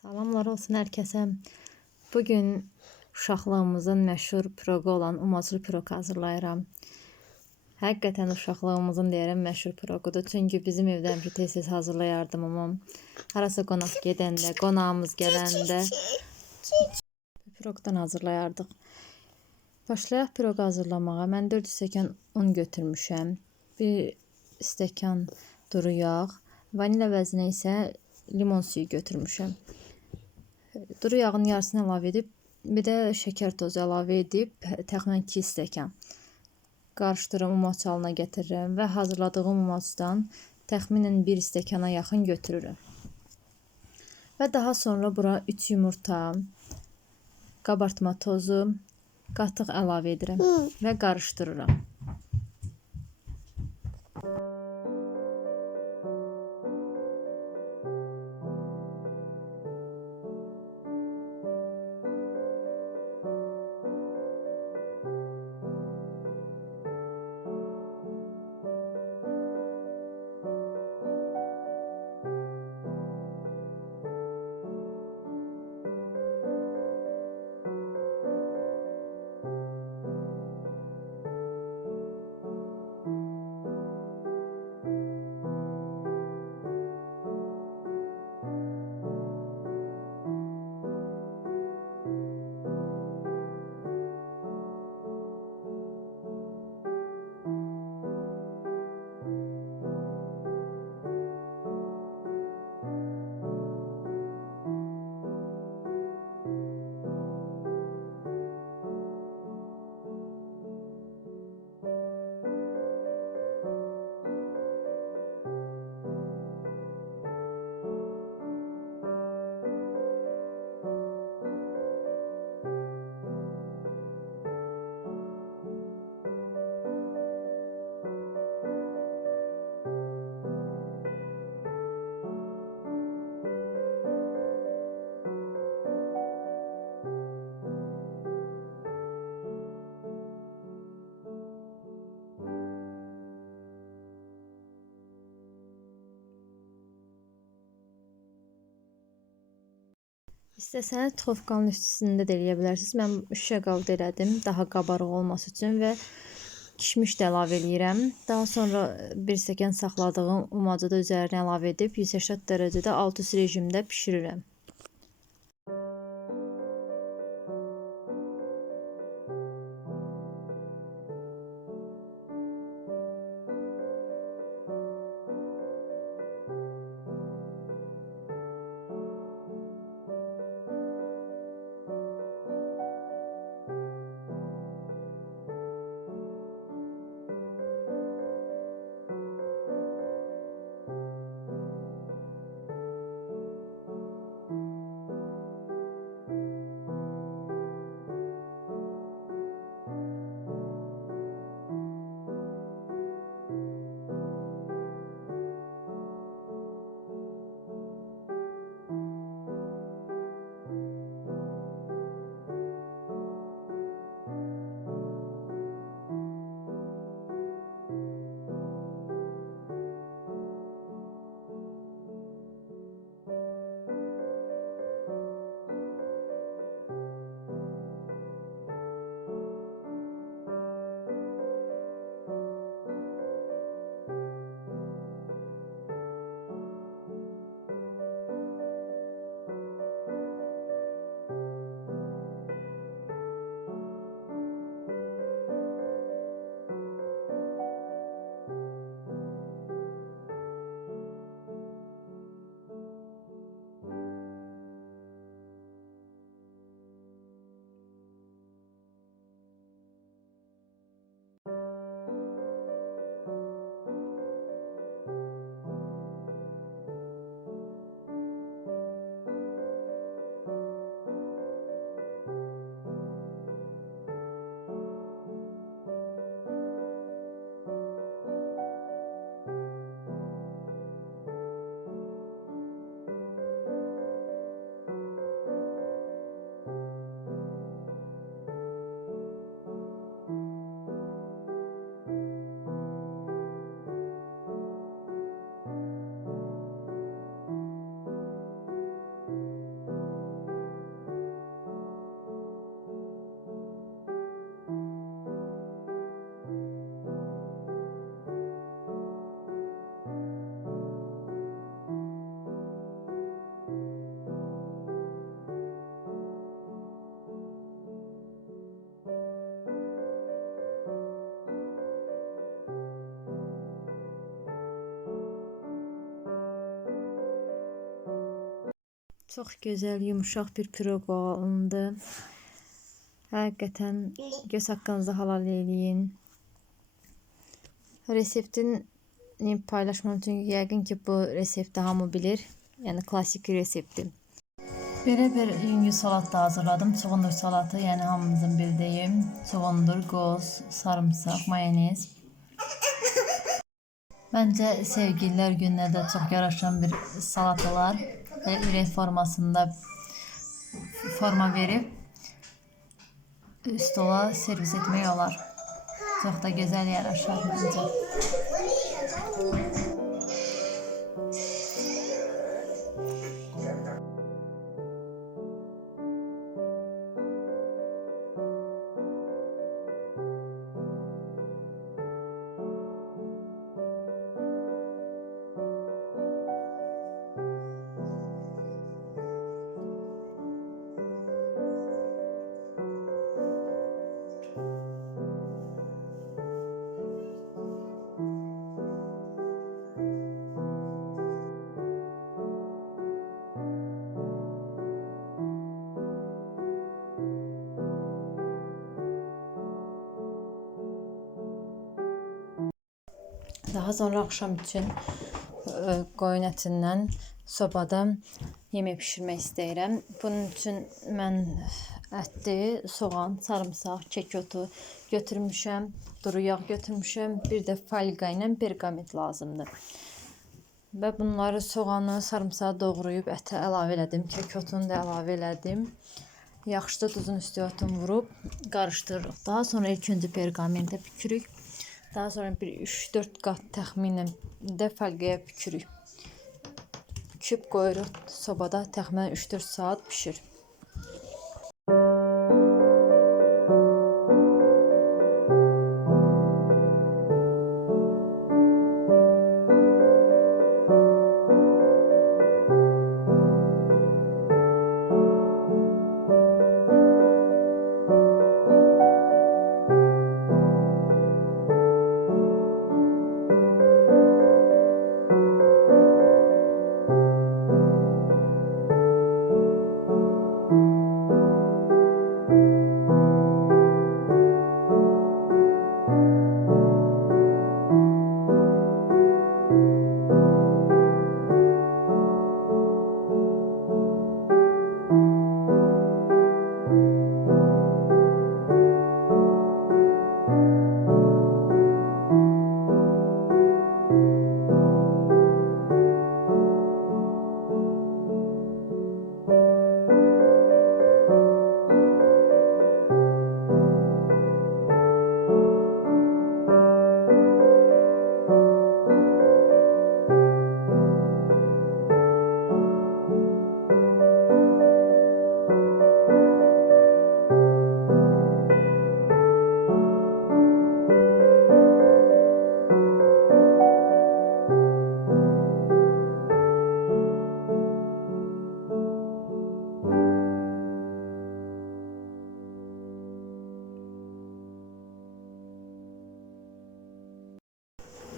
Salamlar olsun hər kəsə. Bu gün uşaqlığımızın məşhur piroqu olan umaclı piroq hazırlayıram. Həqiqətən uşaqlığımızın deyərəm məşhur piroqudur. Çünki bizim evdə həmişə tez-tez hazırlayardım amma harasa qonaq gedəndə, qonağımız gələndə piroqdan hazırlayardıq. Başlayaq piroq hazırlamağa. Mən 400 stəkan un götürmüşəm. 1 stəkan duru yağ, vanil əvəzinə isə limon suyu götürmüşəm. Duru yağın yarısını əlavə edib, bir də şəkər tozu əlavə edib təxminən 2 stəkan qarışdırıb umaç halına gətirirəm və hazırladığım umacdan təxminən 1 stəkana yaxın götürürəm. Və daha sonra bura 3 yumurta, qabartma tozu, qatıq əlavə edirəm və qarışdırıram. İstəsəniz tofkanın üstündə də eləyə bilərsiniz. Mən qabda elədim, daha qabarıq olması üçün və kişmiş də əlavə eləyirəm. Daha sonra bir stəkan saxladığım umacı da üzərinə əlavə edib 180 dərəcədə alt üst rejimdə bişirirəm. Çox gözəl, yumuşaq bir piroq alındı. Həqiqətən göz haqqınızı halal eləyin. Reseptini paylaşmam çünki yəqin ki bu resepti hamı bilir. Yəni klassik resepti. Belə bir yüngül salat da hazırladım. Çuğundur salatı, yəni hamımızın bildiyi çuğundur, qoz, sarımsaq, mayonez. Məncə sevgililər gününə də çox yaraşan bir salatalar və ürək formasında forma verib stola servis etmək olar. Çox da gözəl yaraşar məncə. Daha sonra akşam üçün e, qoyun ətindən sobada yemək bişirmək istəyirəm. Bunun üçün mən ətli, soğan, sarımsaq, kek otu götürmüşəm, duru yağ götürmüşəm, bir də falqa ilə perqament lazımdır. Və bunları soğanı, sarımsağı doğrayıb ətə əlavə elədim, kek otunu da əlavə elədim. Yaxşıca duzun üstü otunu vurub qarışdırırıq. Daha sonra ilk öncə perqamentə bükürük. Daha sonra bir 3-4 qat təxminən də fəlqəyə bükürük. Büküb qoyuruq sobada təxminən 3-4 saat bişir.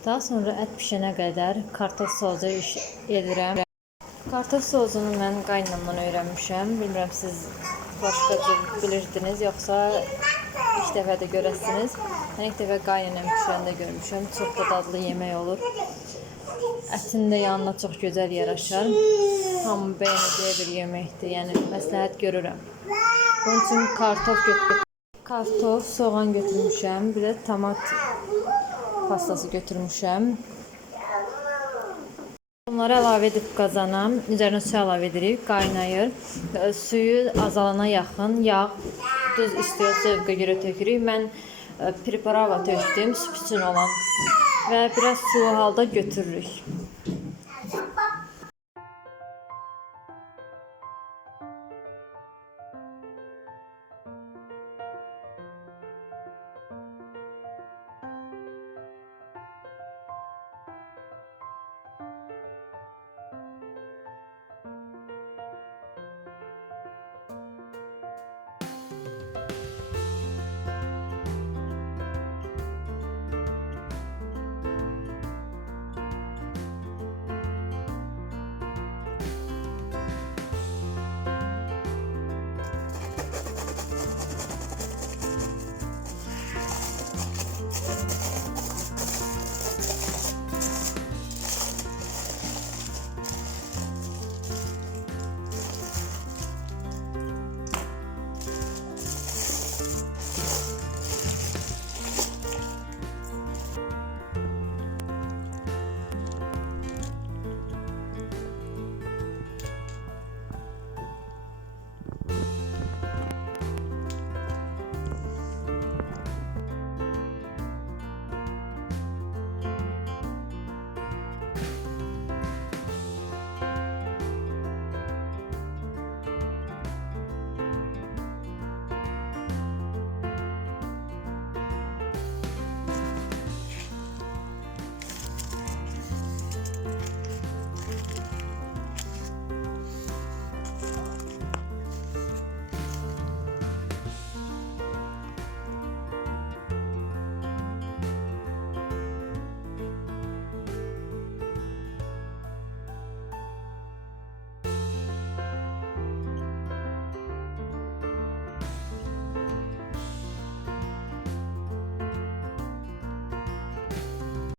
Daha sonra ət pişənə qədər kartof sosu edirəm. Kartof sosunu mən qaynanamdan öyrənmişəm. Bilmirəm siz başqa cür bilirdiniz yoxsa ilk dəfə də görəsiniz. Mən ilk dəfə qaynanam pişirəndə görmüşəm. Çox da dadlı yemək olur. Ətin də yanına çox gözəl yaraşar. Hamı bəyənəcəyi bir yeməkdir. Yəni məsləhət görürəm. Bunun üçün kartof götür. Kartof, soğan götürmüşəm. Bir də tomat pastası götürmüşəm. Bunları əlavə edib qazana, üzərinə su əlavə edirik, qaynayır. Suyu azalana yaxın yağ, duz istiyor zövqə görə tökürük. Mən priprava tökdüm, süp üçün olan və biraz sulu halda götürürük.